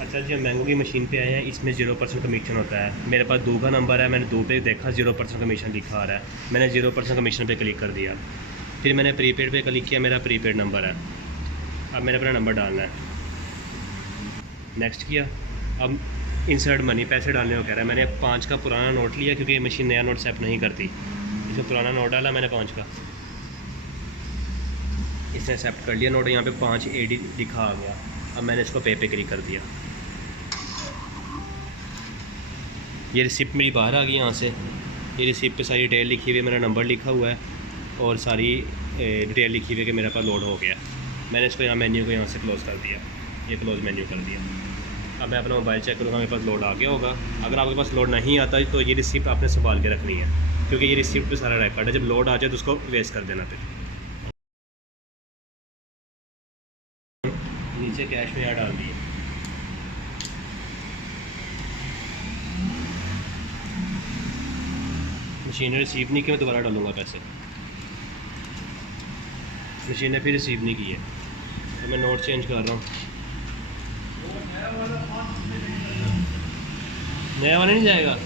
अच्छा जी, हम मैंगो की मशीन पे आए हैं। इसमें 0% कमीशन होता है। मेरे पास 2 का नंबर है, मैंने 2 पे देखा 0% कमीशन लिखा आ रहा है। मैंने 0% कमीशन पे क्लिक कर दिया। फिर मैंने प्रीपेड पे क्लिक किया, मेरा प्रीपेड नंबर है। अब मैंने अपना नंबर डालना है, नेक्स्ट किया। अब इंसर्ट मनी, पैसे डालने को कह रहा है। मैंने 5 का पुराना नोट लिया क्योंकि ये मशीन नया नोट एक्सेप्ट नहीं करती। इसमें पुराना नोट डाला मैंने 5 का, इसने एक्सेप्ट कर लिया नोट। यहाँ पे 5 AD लिखा आ गया। अब मैंने इसको पे क्लिक कर दिया। ये रिसिप्ट मेरी बाहर आ गई यहाँ से। ये रिसिप्ट पे सारी डिटेल लिखी हुई है, मेरा नंबर लिखा हुआ है और सारी डिटेल लिखी हुई है कि मेरे पास लोड हो गया। मैंने इसको यहाँ मेन्यू को यहाँ से क्लोज़ कर दिया, ये क्लोज़ मेन्यू कर दिया। अब मैं अपना मोबाइल चेक करूँगा, मेरे पास लोड आ गया होगा। अगर आपके पास लोड नहीं आता तो ये रिसिप्ट आपने संभाल के रखनी है, क्योंकि ये रिसिप्ट पे सारा रिकॉर्ड है। जब लोड आ जाए तो उसको वेस्ट कर देना। फिर नीचे कैश में यहाँ डाल दिए। मशीन ने रिसीव नहीं किया, मैं दोबारा डालूँगा पैसे। मशीन ने फिर रिसीव नहीं की है तो मैं नोट चेंज कर रहा हूँ। नया वाला नहीं जाएगा।